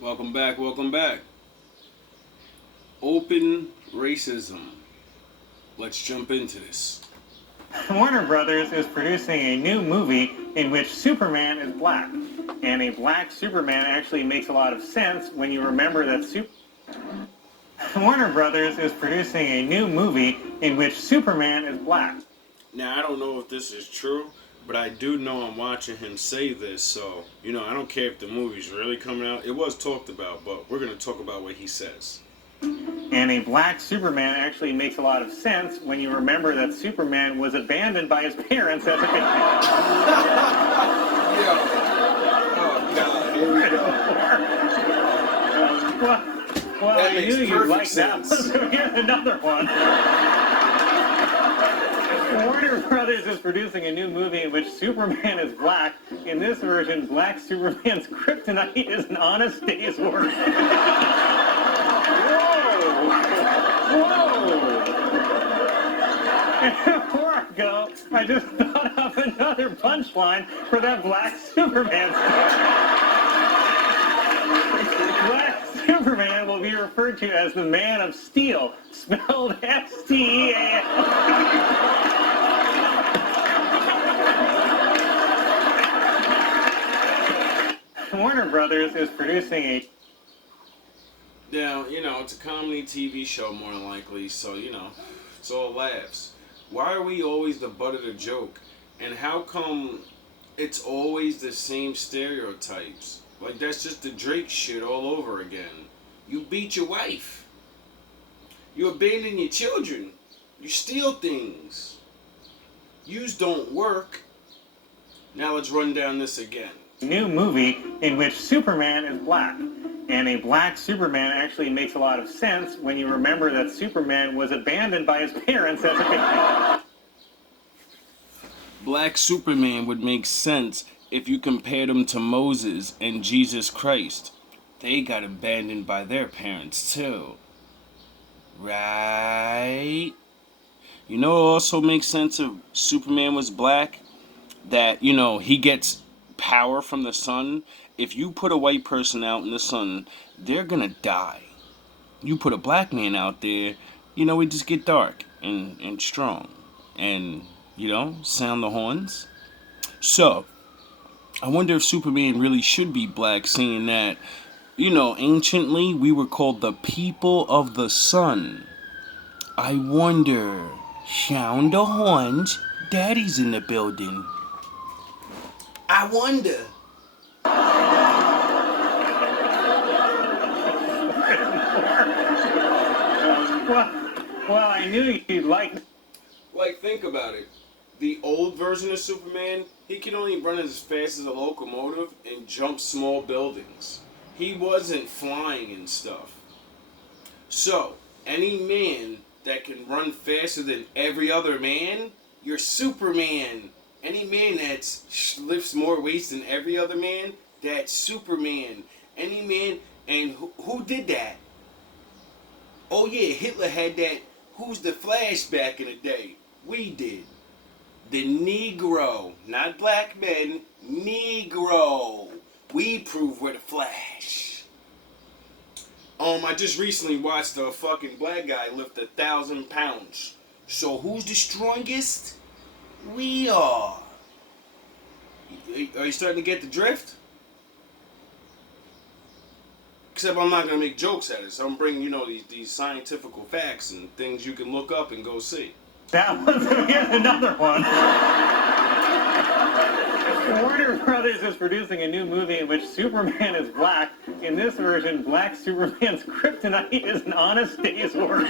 Welcome back, welcome back. Open racism. Let's jump into this. Warner Brothers is producing a new movie in which Superman is black. And a black Superman actually makes a lot of sense when you remember that Warner Brothers is producing a new movie in which Superman is black. Now, I don't know if this is true, but I do know I'm watching him say this, so, I don't care if the movie's really coming out. It was talked about, but we're going to talk about what he says. And a black Superman actually makes a lot of sense when you remember that Superman was abandoned by his parents as a kid. Oh, God, here we go. Well, That I makes knew you'd perfect like sense. that. So here's another one. Warner Brothers is producing a new movie in which Superman is black. In this version, black Superman's kryptonite is an honest day's work. Whoa! And before I go, I just thought of another punchline for that black Superman story. Black Superman will be referred to as the Man of Steel, spelled S-T-E-A-L. Warner Brothers is producing a... Now, it's a comedy TV show more than likely, so, it's all laughs. Why are we always the butt of the joke? And how come it's always the same stereotypes? Like, that's just the Drake shit all over again. You beat your wife. You abandon your children. You steal things. Yous don't work. Now let's run down this again. New movie in which Superman is black. And a black Superman actually makes a lot of sense when you remember that Superman was abandoned by his parents as a kid. Black Superman would make sense if you compared him to Moses and Jesus Christ. They got abandoned by their parents too. Right? You know what also makes sense if Superman was black? That, he gets power from the sun. If you put a white person out in the sun, they're gonna die. You put a black man out there, we just get dark and strong. And, sound the horns. So, I wonder if Superman really should be black, saying that, anciently we were called the people of the sun. I wonder, sound the horns, Daddy's in the building. I wonder. Well, I knew you'd like... Like, think about it. The old version of Superman, he can only run as fast as a locomotive and jump small buildings. He wasn't flying and stuff. So, any man that can run faster than every other man, you're Superman. Any man that lifts more weights than every other man, that's Superman. Any man, and who did that? Oh yeah, Hitler had that. Who's the Flash back in the day? We did. The Negro, not black men, Negro. We prove we're the Flash. I just recently watched a fucking black guy lift 1,000 pounds. So who's the strongest? We are. Are you starting to get the drift? Except I'm not going to make jokes at it. So I'm bringing, these scientific facts and things you can look up and go see. That was another one. Warner Brothers is producing a new movie in which Superman is black. In this version, black Superman's kryptonite is an honest day's work.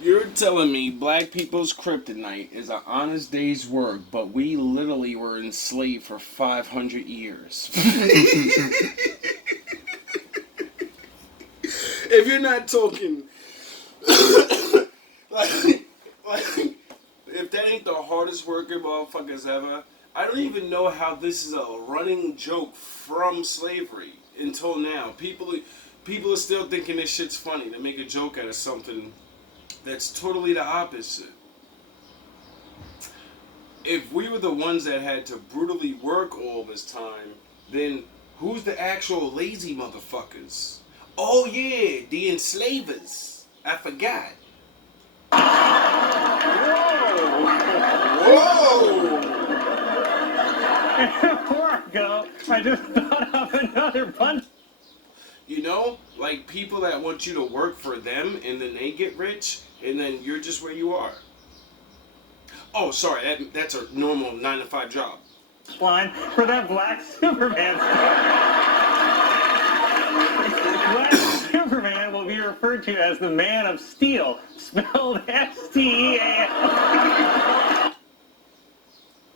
You're telling me black people's kryptonite is an honest day's work, but we literally were enslaved for 500 years. If you're not talking... if that ain't the hardest working motherfuckers ever, I don't even know how this is a running joke from slavery until now. People are still thinking this shit's funny to make a joke out of something that's totally the opposite. If we were the ones that had to brutally work all this time, then who's the actual lazy motherfuckers? Oh yeah, the enslavers. I forgot. Whoa! Before I go, I just thought of another punch. You know, like people that want you to work for them and then they get rich and then you're just where you are. Oh, sorry, that's a normal 9-to-5 job. Line for that black Superman. Black Superman will be referred to as the Man of Steel, spelled S-T-E-A-L.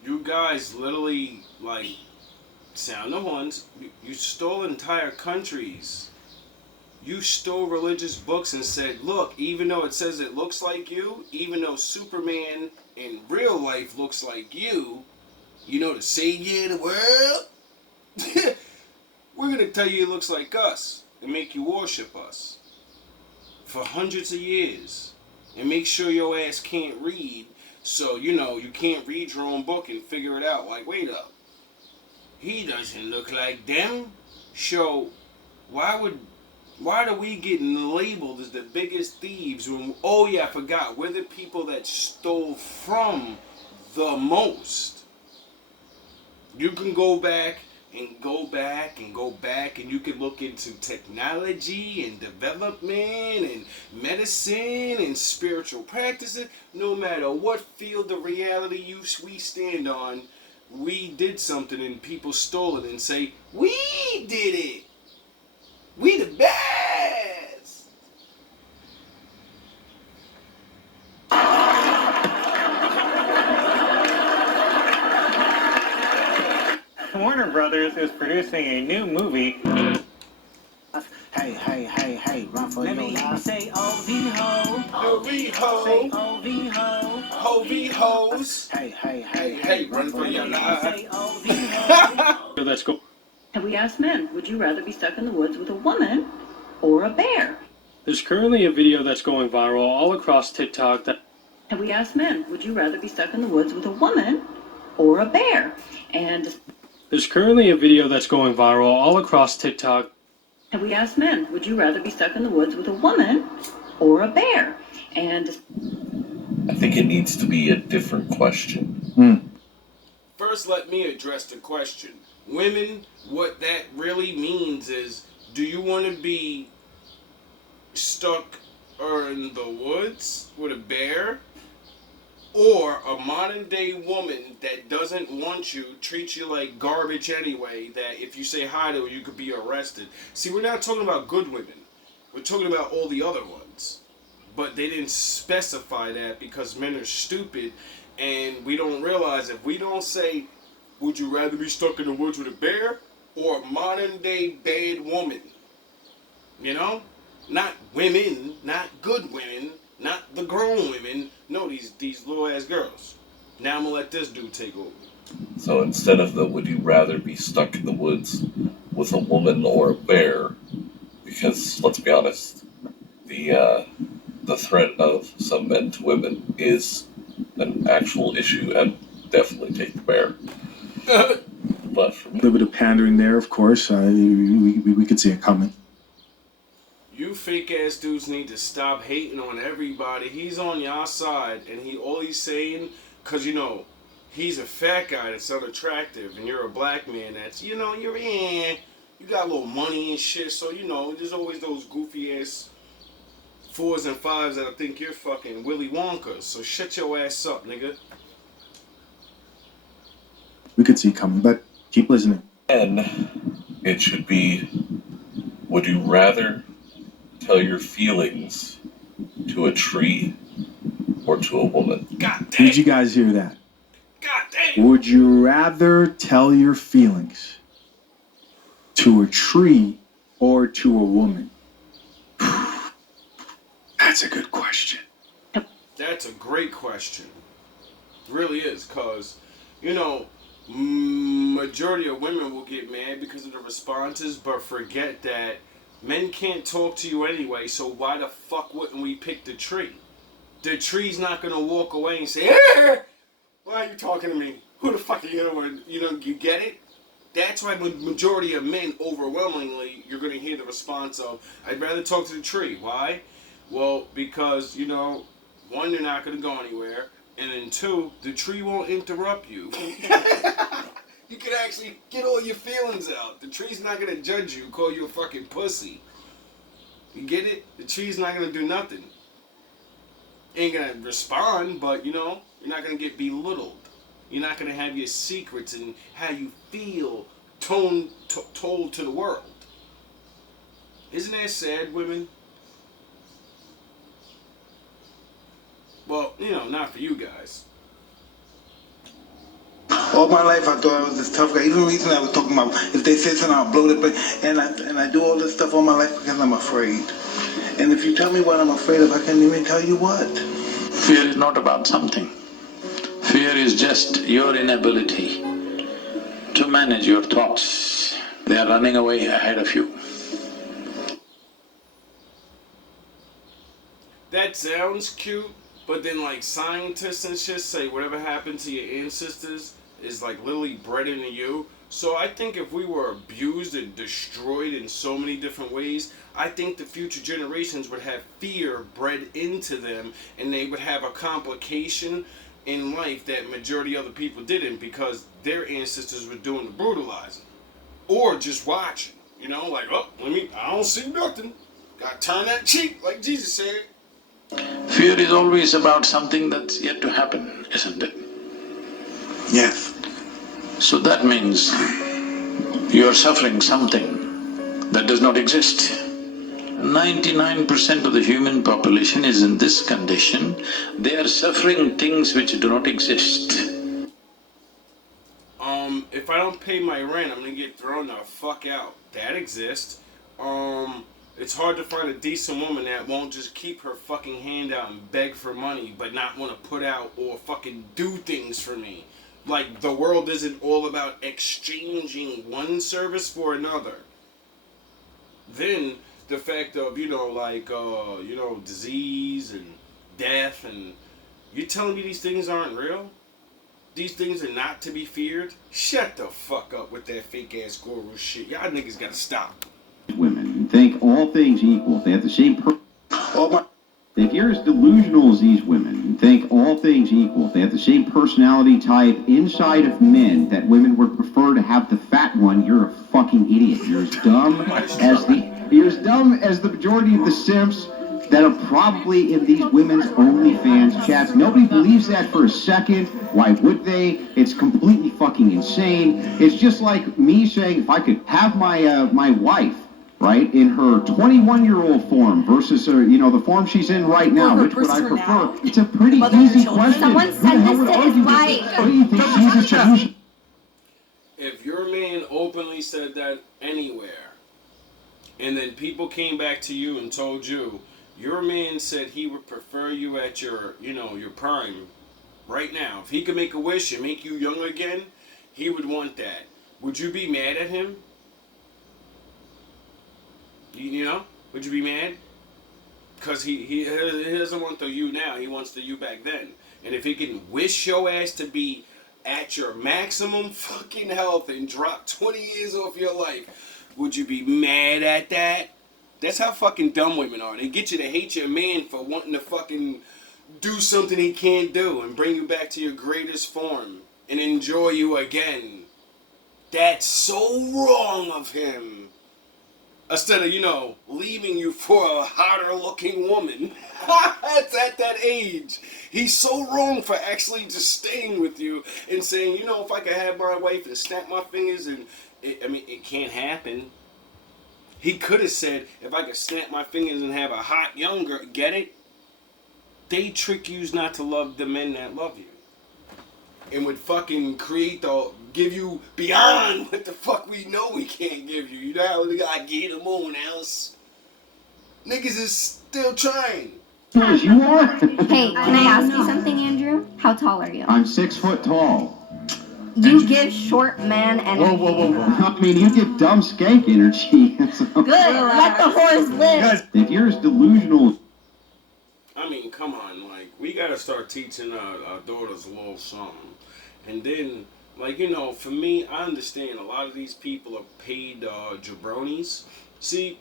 You guys literally, like, sound the horns. You stole entire countries. You stole religious books and said, look, even though it says it looks like you, even though Superman in real life looks like you, you know, the savior of the world, we're going to tell you it looks like us and make you worship us for hundreds of years and make sure your ass can't read. So, you know, you can't read your own book and figure it out. Like, wait up. He doesn't look like them. So, why do we get labeled as the biggest thieves when, oh yeah, I forgot, we're the people that stole from the most. You can go back and go back and go back and you can look into technology and development and medicine and spiritual practices. No matter what field of reality we stand on, we did something and people stole it and say, we did it. We the best. Warner Brothers is producing a new movie. Hey, run for Let your me life. say O-V-Ho. O-V-ho. Say O-V-Ho. Ho-V-hos. Hey, run for your life. Say O-V-Ho. Let's go. Have we asked men, would you rather be stuck in the woods with a woman or a bear? There's currently a video that's going viral all across TikTok that Have we asked men, would you rather be stuck in the woods with a woman or a bear? And There's currently a video that's going viral all across TikTok. have we asked men, would you rather be stuck in the woods with a woman or a bear? And I think it needs to be a different question. First, let me address the question. Women, what that really means is, do you want to be stuck in the woods with a bear? Or a modern day woman that doesn't want you, treats you like garbage anyway, that if you say hi to her, you could be arrested. See, we're not talking about good women. We're talking about all the other ones. But they didn't specify that because men are stupid and we don't realize if we don't say, would you rather be stuck in the woods with a bear or a modern day bad woman? You know? Not women, not good women, not the grown women. No, these little ass girls. Now I'm gonna let this dude take over. So instead of the would you rather be stuck in the woods with a woman or a bear, because let's be honest, the threat of some men to women is an actual issue, and definitely take the bear. But for A me, little bit of pandering there, of course. We could see it coming. You fake ass dudes need to stop hating on everybody. He's on your side, and all he's saying, cause you know, he's a fat guy that's unattractive, and you're a black man that's, you know, you got a little money and shit. So you know, there's always those goofy ass 4s and 5s that I think you're fucking Willy Wonka. So shut your ass up, nigga. We could see it coming, but keep listening. then it should be, would you rather tell your feelings to a tree or to a woman? God damn. Did you guys hear that? God damn. Would you rather tell your feelings to a tree or to a woman? That's a good question. That's a great question. It really is, cause you know, majority of women will get mad because of the responses, but forget that men can't talk to you anyway, so why the fuck wouldn't we pick the tree? The tree's not gonna walk away and say, "Hey, why are you talking to me? Who the fuck are you?" You know, you get it? That's why majority of men, overwhelmingly, you're going to hear the response of, I'd rather talk to the tree. Why? Well, because, you know, one, they're not going to go anywhere, and then two, the tree won't interrupt you. You can actually get all your feelings out. The tree's not going to judge you, call you a fucking pussy. You get it? The tree's not going to do nothing. Ain't going to respond, but, you know, you're not going to get belittled. You're not going to have your secrets and how you feel told to the world. Isn't that sad, women? Well, you know, not for you guys. All my life I thought I was this tough guy. Even recently I was talking about if they say something I'll blow the place. And I do all this stuff all my life because I'm afraid. And if you tell me what I'm afraid of, I can't even tell you what. Fear is not about something. Fear is just your inability to manage your thoughts. They are running away ahead of you. That sounds cute, but then like scientists and shit say whatever happened to your ancestors is like literally bred into you. So I think if we were abused and destroyed in so many different ways, I think the future generations would have fear bred into them, and they would have a complication in life that majority of other people didn't, because their ancestors were doing the brutalizing or just watching, you know, like, oh, I don't see nothing, gotta turn that cheek like Jesus said. Fear is always about something that's yet to happen, isn't it? Yes. So that means you're suffering something that does not exist. 99% of the human population is in this condition. They are suffering things which do not exist. If I don't pay my rent, I'm gonna get thrown the fuck out. That exists. It's hard to find a decent woman that won't just keep her fucking hand out and beg for money, but not want to put out or fucking do things for me. Like, the world isn't all about exchanging one service for another. Then the fact of, you know, like, you know, disease and death, and you're telling me these things aren't real? These things are not to be feared? Shut the fuck up with that fake ass guru shit. Y'all niggas gotta stop. Women think all things equal. They have the same if you're as delusional as these women and think all things equal, they have the same personality type inside of men, that women would prefer to have the fat one, you're a fucking idiot. You're as dumb as the majority of the simps that are probably in these women's OnlyFans chats. Nobody believes that for a second. Why would they? It's completely fucking insane. It's just like me saying, if I could have my wife, right, in her 21-year-old form versus her, you know, the form she's in right now, which would I prefer? It's a pretty easy question. Someone send this to his wife. What do you think she's a solution? If your man openly said that anywhere, and then people came back to you and told you, your man said he would prefer you at your, you know, your prime right now. If he could make a wish and make you young again, he would want that. Would you be mad at him? You know? Would you be mad? Because he doesn't want the you now. He wants the you back then. And if he can wish your ass to be at your maximum fucking health and drop 20 years off your life, would you be mad at that? That's how fucking dumb women are. They get you to hate your man for wanting to fucking do something he can't do and bring you back to your greatest form and enjoy you again. That's so wrong of him. Instead of, you know, leaving you for a hotter looking woman. That's at that age. He's so wrong for actually just staying with you and saying, you know, if I could have my wife and snap my fingers and, it can't happen. He could have said, if I could snap my fingers and have a hot young girl, get it? They trick yous not to love the men that love you. And would fucking give you beyond what the fuck we know we can't give you. You know how we gotta get them on else. Niggas is still trying. As you are. Hey, can I ask you something, Andrew? How tall are you? I'm 6 foot tall. You give short man energy. Whoa. I mean, you give dumb skank energy. Good. Let the horse live. If you're as delusional. I mean, come on, like, we gotta start teaching our daughters a little something. And then, Like, you know, for me, I understand a lot of these people are paid jabronis. See,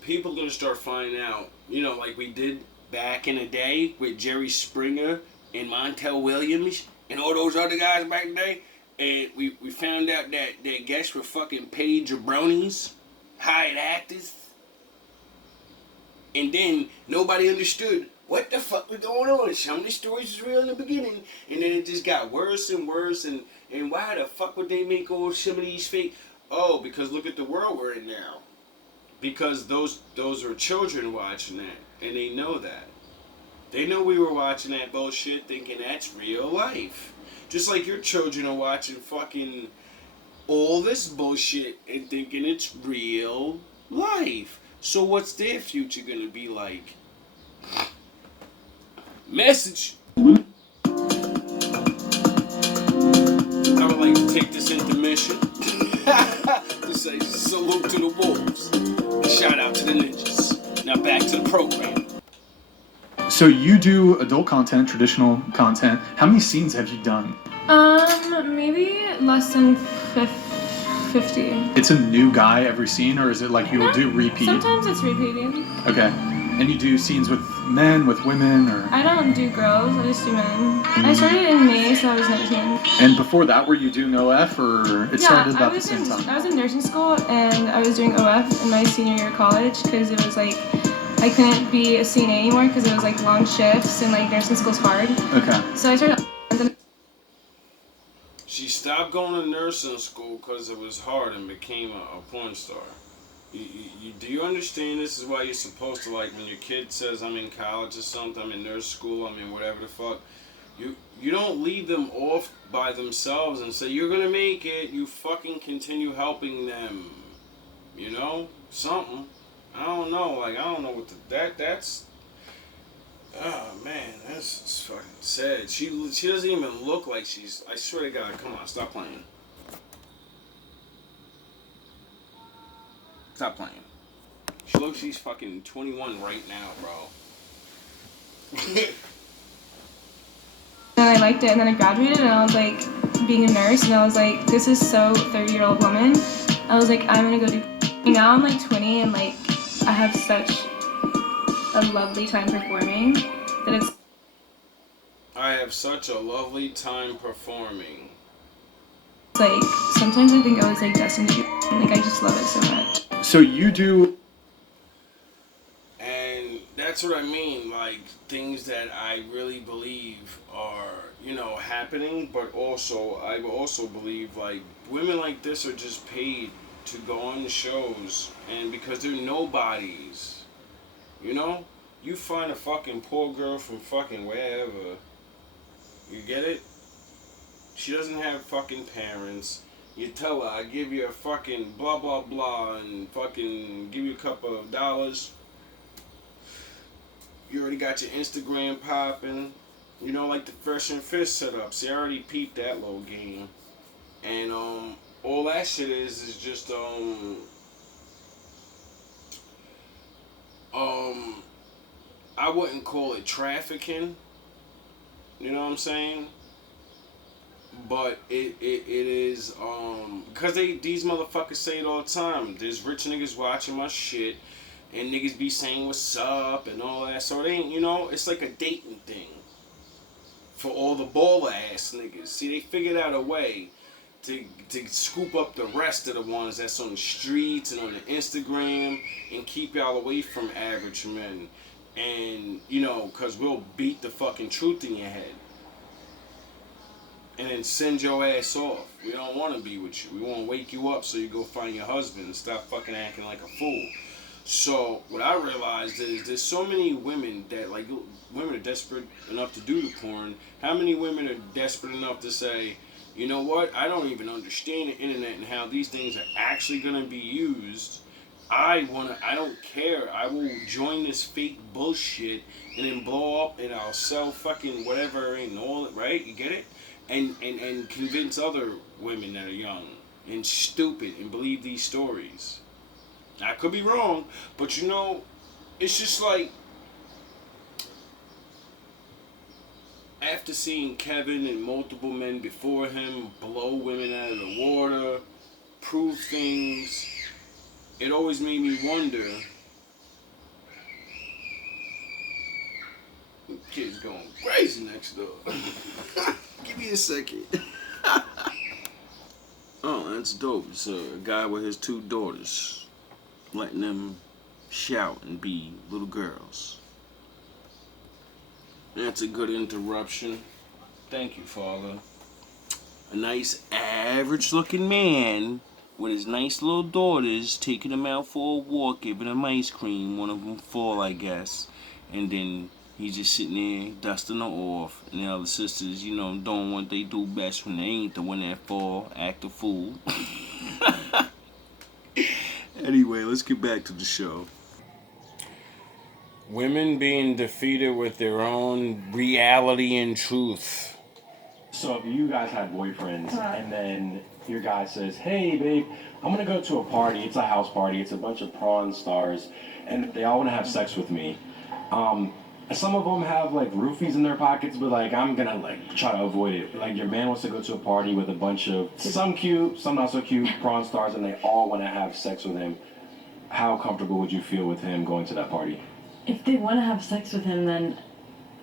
people are going to start finding out, you know, like we did back in the day with Jerry Springer and Montel Williams and all those other guys back in the day. And we found out that their guests were fucking paid jabronis, hired actors. And then nobody understood what the fuck was going on. Some of the stories was real in the beginning, and then it just got worse and worse. And why the fuck would they make all some of these fake? Oh, because look at the world we're in now. Because those are children watching that, and they know that. They know we were watching that bullshit, thinking that's real life. Just like your children are watching fucking all this bullshit and thinking it's real life. So what's their future gonna be like? Message. I would like to take this intermission to say salute to the wolves. And shout out to the ninjas. Now back to the program. So you do adult content, traditional content. How many scenes have you done? Maybe less than 50. It's a new guy every scene, or is it like you will do repeat? Sometimes it's repeating. Okay. And you do scenes with men, with women, or? I don't do girls, I just do men. I started in May, so I was 19. And before that, were you doing OF, or it started about the same time? I was in nursing school, and I was doing OF in my senior year of college, because it was like, I couldn't be a CNA anymore, because it was like long shifts, and like nursing school's hard. Okay. So I started. She stopped going to nursing school because it was hard and became a porn star. Do you understand this is why you're supposed to, like, when your kid says I'm in college or something, I'm in nurse school, I'm in whatever the fuck, you don't leave them off by themselves and say you're gonna make it. You fucking continue helping them. You know? Something. I don't know. Like, I don't know what that's. Oh man, that's fucking sad. She doesn't even look like she's. I swear to God, come on, stop playing. Stop playing. She looks she's fucking 21 right now, bro. And I liked it, and then I graduated, and I was like, being a nurse, and I was like, this is so 30-year-old woman. I was like, I'm gonna go do. Now I'm like 20, and like, I have such a lovely time performing that it's. I have such a lovely time performing. Like, sometimes I think I was like destined to do. Like, I just love it so much. So you do. And that's what I mean, like, things that I really believe are, you know, happening, but also, I also believe, like, women like this are just paid to go on the shows, and because they're nobodies, you know? You find a fucking poor girl from fucking wherever, you get it? She doesn't have fucking parents. You tell her, I give you a fucking blah blah blah and fucking give you a couple of dollars. You already got your Instagram popping. You know, like the Fresh and Fish setup. See, I already peeped that little game. And all that shit is just I wouldn't call it trafficking. You know what I'm saying? But it is because these motherfuckers say it all the time. There's rich niggas watching my shit, and niggas be saying what's up and all that. So it ain't, you know, it's like a dating thing for all the baller ass niggas. See, they figured out a way to scoop up the rest of the ones that's on the streets and on the Instagram and keep y'all away from average men. And, you know, because we'll beat the fucking truth in your head. And then send your ass off. We don't want to be with you. We want to wake you up so you go find your husband and stop fucking acting like a fool. So, what I realized is there's so many women that, like, women are desperate enough to do the porn. How many women are desperate enough to say, you know what, I don't even understand the internet and how these things are actually going to be used. I don't care. I will join this fake bullshit and then blow up and I'll sell fucking whatever and all it, right? You get it? And convince other women that are young and stupid and believe these stories. I could be wrong, but you know, it's just like, after seeing Kevin and multiple men before him blow women out of the water, prove things, it always made me wonder. Kid's going crazy next door. Give me a second. Oh, that's dope. It's a guy with his 2 daughters, letting them shout and be little girls. That's a good interruption. Thank you, Father. A nice average looking man with his nice little daughters, taking them out for a walk, giving them ice cream. One of them fall, I guess. And then he's just sitting there dusting her off. And the other sisters, you know, doing what they do best when they ain't the one that fall, act a fool. Anyway, let's get back to the show. Women being defeated with their own reality and truth. So if you guys had boyfriends and then your guy says, hey babe, I'm gonna go to a party, it's a house party, it's a bunch of prawn stars, and they all wanna have sex with me. Some of them have like roofies in their pockets, but like I'm gonna like try to avoid it. Like your man wants to go to a party with a bunch of some cute, some not so cute prawn stars, and they all wanna have sex with him. How comfortable would you feel with him going to that party? If they want to have sex with him, then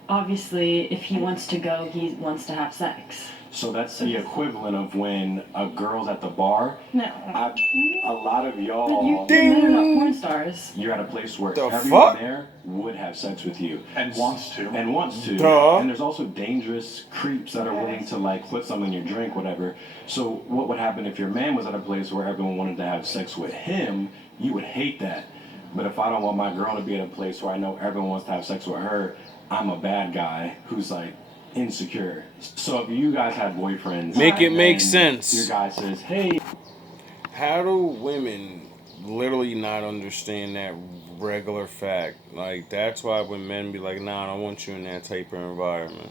obviously if he wants to go, he wants to have sex. So that's the equivalent of when a girl's at the bar. No. A lot of y'all. You're not porn stars. You're at a place where The everyone fuck? there would have sex with you. And wants to. And wants to. Duh. And there's also dangerous creeps that are willing to like put something in your drink, whatever. So what would happen if your man was at a place where everyone wanted to have sex with him? You would hate that. But if I don't want my girl to be at a place where I know everyone wants to have sex with her, I'm a bad guy who's like insecure. So if you guys had boyfriends, Make it make and sense. Your guy says, hey. How do women literally not understand that regular fact? Like, that's why when men be like, nah, I don't want you in that type of environment.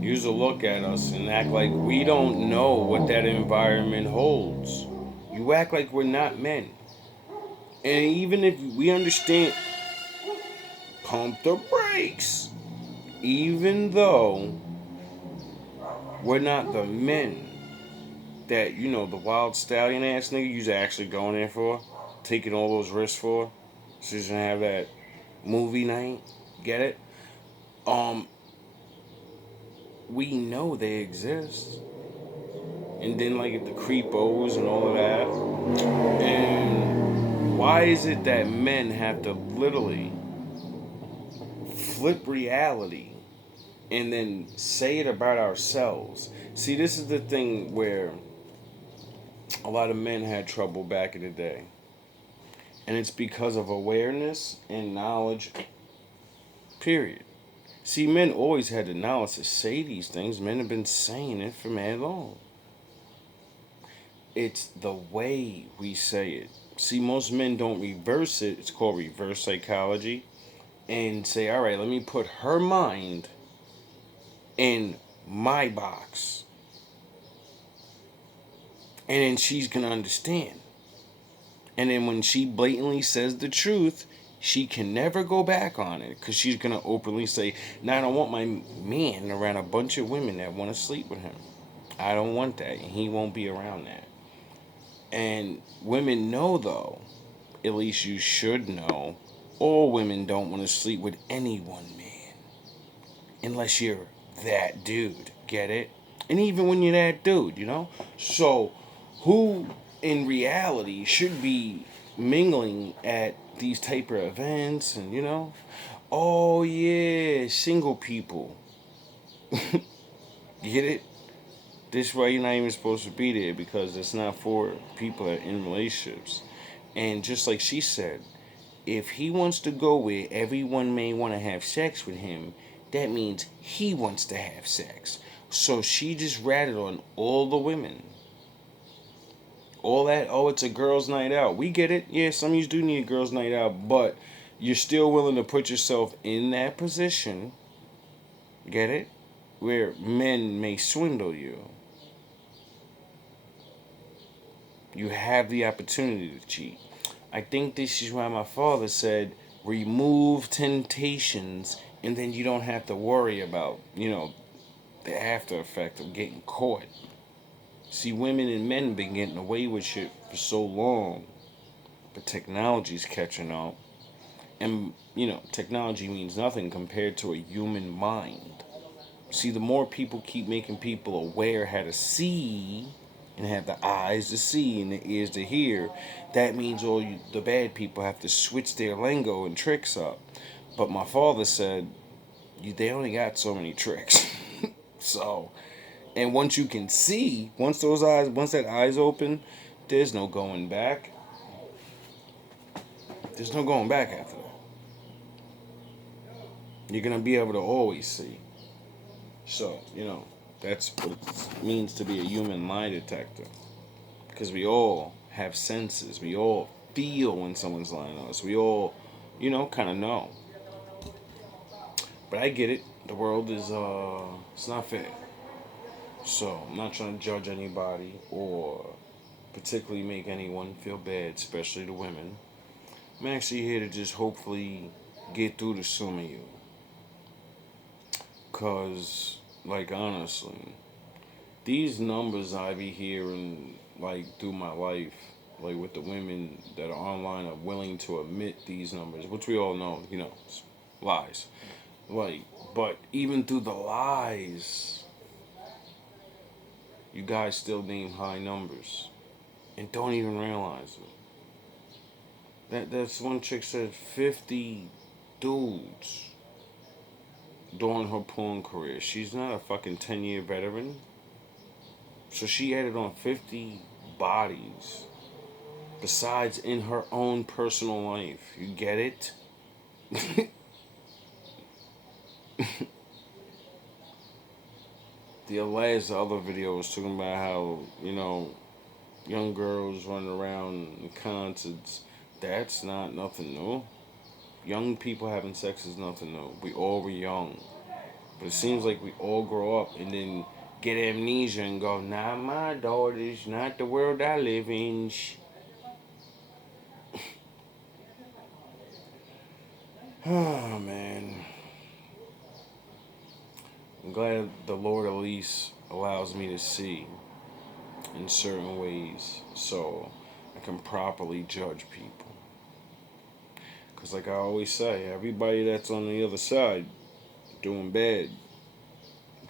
Use a look at us and act like we don't know what that environment holds. You act like we're not men. And even if we understand, pump the brakes. Even though we're not the men that, you know, the wild stallion ass nigga you's actually going there for, taking all those risks for, so you can have that movie night, get it? We know they exist. And then like the creepos and all of that. And why is it that men have to literally flip reality and then say it about ourselves? See, this is the thing where a lot of men had trouble back in the day. And it's because of awareness and knowledge, period. See, men always had the knowledge to say these things. Men have been saying it for mad long. It's the way we say it. See, most men don't reverse it. It's called reverse psychology. And say, all right, let me put her mind in my box. And then she's going to understand. And then when she blatantly says the truth, she can never go back on it. Because she's going to openly say, nah, I don't want my man around a bunch of women that want to sleep with him. I don't want that. And he won't be around that. And women know, though, at least you should know, all women don't want to sleep with any one man. Unless you're that dude. Get it? And even when you're that dude, you know? So, who in reality should be mingling at these type of events and, you know? Oh, yeah, single people. Get it? This way you're not even supposed to be there because it's not for people that are in relationships. And just like she said, if he wants to go where everyone may want to have sex with him, that means he wants to have sex. So she just ratted on all the women. All that, oh, it's a girl's night out. We get it. Yeah, some of you do need a girl's night out, but you're still willing to put yourself in that position, get it, where men may swindle you. You have the opportunity to cheat. I think this is why my father said, remove temptations And then you don't have to worry about, the after effect of getting caught. See, women and men been getting away with shit for so long, but technology's catching up. And, technology means nothing compared to a human mind. See, the more people keep making people aware how to see, and have the eyes to see and the ears to hear, that means the bad people have to switch their lingo and tricks up. But my father said, they only got so many tricks. So, and once you can see, once that eye's open, there's no going back. There's no going back after that. You're going to be able to always see. So, that's what it means to be a human lie detector. Because we all have senses. We all feel when someone's lying to us. We all, kind of know. But I get it. The world is, it's not fair. So, I'm not trying to judge anybody or particularly make anyone feel bad, especially the women. I'm actually here to just hopefully get through to some of you. Because, honestly, these numbers I be hearing, through my life, with the women that are online are willing to admit these numbers, which we all know, it's lies. But even through the lies, you guys still name high numbers and don't even realize it. That's one chick said 50 dudes during her porn career. She's not a fucking 10-year veteran. So she added on 50 bodies besides in her own personal life. You get it? The other video was talking about how, young girls running around in concerts. That's not nothing new. Young people having sex is nothing new. We all were young. But it seems like we all grow up and then get amnesia and go, not my daughters, not the world I live in. Oh, man. I'm glad the Lord at least allows me to see in certain ways so I can properly judge people. Because like I always say, everybody that's on the other side doing bad,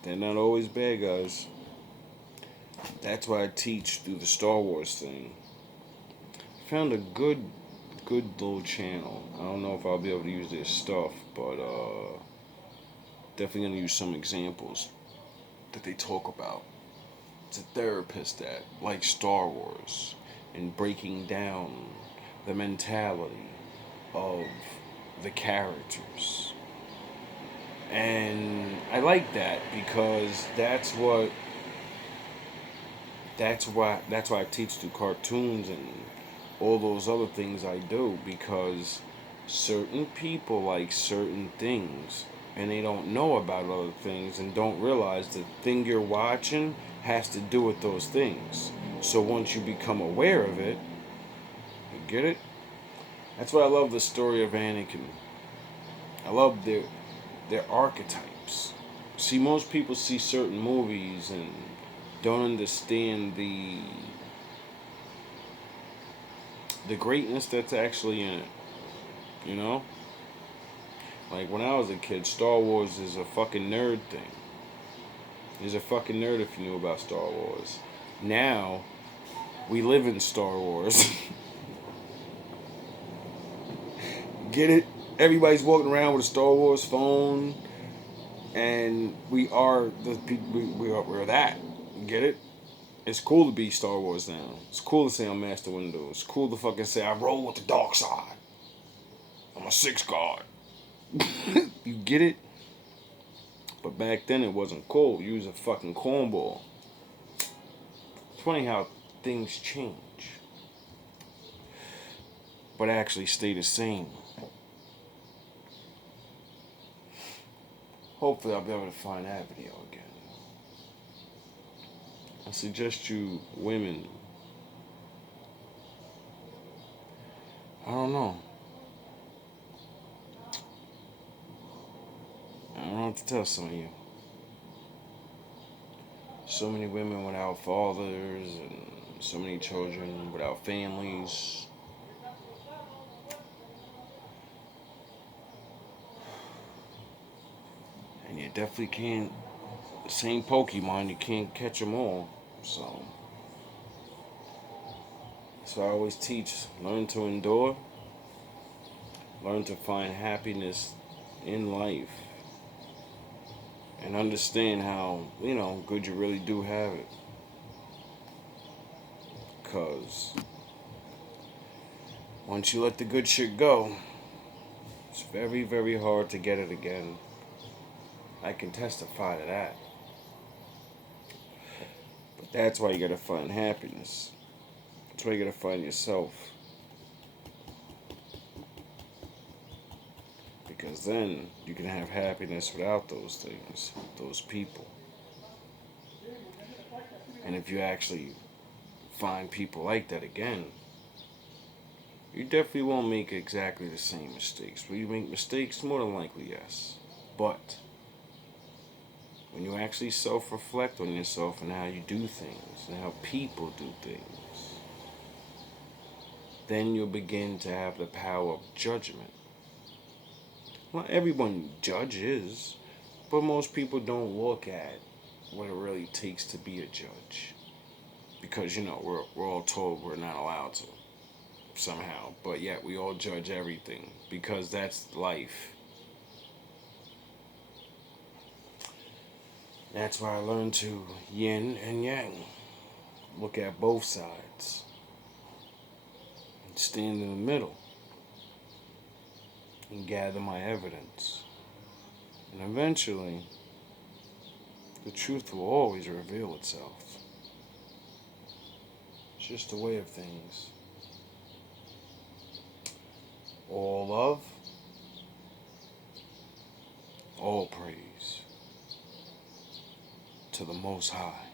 they're not always bad guys. That's why I teach through the Star Wars thing. I found a good little channel. I don't know if I'll be able to use their stuff, but definitely gonna use some examples that they talk about. It's a therapist that likes Star Wars and breaking down the mentality of the characters. And I like that because that's why I teach through cartoons and all those other things I do, because certain people like certain things and they don't know about other things and don't realize the thing you're watching has to do with those things. So once you become aware of it, you get it? That's why I love the story of Anakin. I love their archetypes. See, most people see certain movies and don't understand the greatness that's actually in it. Like when I was a kid, Star Wars is a fucking nerd thing. He's a fucking nerd if you knew about Star Wars. Now, we live in Star Wars. Get it? Everybody's walking around with a Star Wars phone, and we're that. Get it? It's cool to be Star Wars now. It's cool to say I'm Master Windu. It's cool to fucking say I roll with the dark side. I'm a 6 guard. You get it? But back then it wasn't cool. You was a fucking cornball. It's funny how things change, but actually stay the same. Hopefully I'll be able to find that video again. I suggest you women, I don't know. to tell some of you. So many women without fathers, and so many children without families. And you definitely can't, same Pokemon, you can't catch them all. So, that's what I always teach. Learn to endure. Learn to find happiness in life. And understand how, good you really do have it. Because once you let the good shit go, it's very, very hard to get it again. I can testify to that. But that's why you gotta find happiness. That's why you gotta find yourself. Because then you can have happiness without those things, those people. And if you actually find people like that again, you definitely won't make exactly the same mistakes. Will you make mistakes? More than likely, yes. But when you actually self-reflect on yourself and how you do things and how people do things, then you'll begin to have the power of judgment. Not everyone judges, but most people don't look at what it really takes to be a judge. Because, we're all told we're not allowed to, somehow. But yet we all judge everything, because that's life. That's why I learned to yin and yang. Look at both sides. And stand in the middle. And gather my evidence. And eventually, the truth will always reveal itself. It's just a way of things. All love, all praise to the Most High.